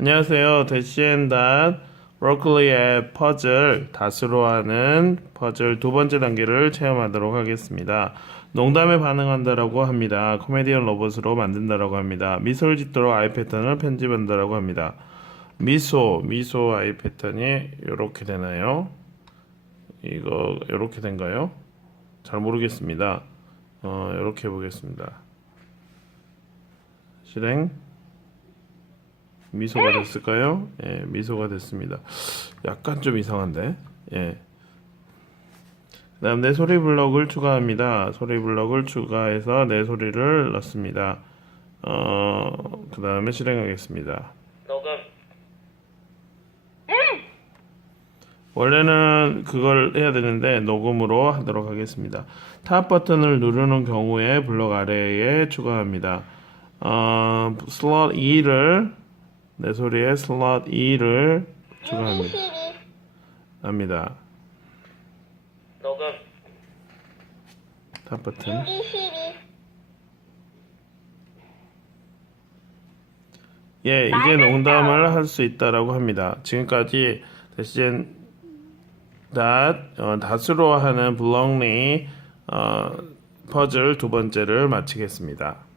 안녕하세요. 대시엔단 브로콜리의 퍼즐 다수로 하는 퍼즐 두 번째 단계를 체험하도록 하겠습니다. 농담에 반응한다라고 합니다. 코미디언 로봇으로 만든다라고 합니다. 미소를 짓도록 아이 패턴을 편집한다라고 합니다. 미소, 미소 아이 패턴이 이렇게 되나요? 이거 이렇게 된가요? 잘 모르겠습니다. 어, 이렇게 해보겠습니다. 실행. 미소가 됐을까요? 예, 미소가 됐습니다. 약간 좀 이상한데. 예. 그다음 내 소리 블럭을 추가합니다. 소리 블럭을 추가해서 내 소리를 넣습니다. 어, 그다음에 실행하겠습니다. 녹음 원래는 그걸 해야 되는데 녹음으로 하도록 하겠습니다. 탑 버튼을 누르는 경우에 블럭 아래에 추가합니다. 어, 슬롯 2를 내 소리에 슬롯 2를 추가합니다. 합니다. 녹음 탑 버튼. 예, 이제 농담을 할 수 있다라고 합니다. 지금까지 대신 that 어, 다수로 하는 블록리 어, 퍼즐 두 번째를 마치겠습니다.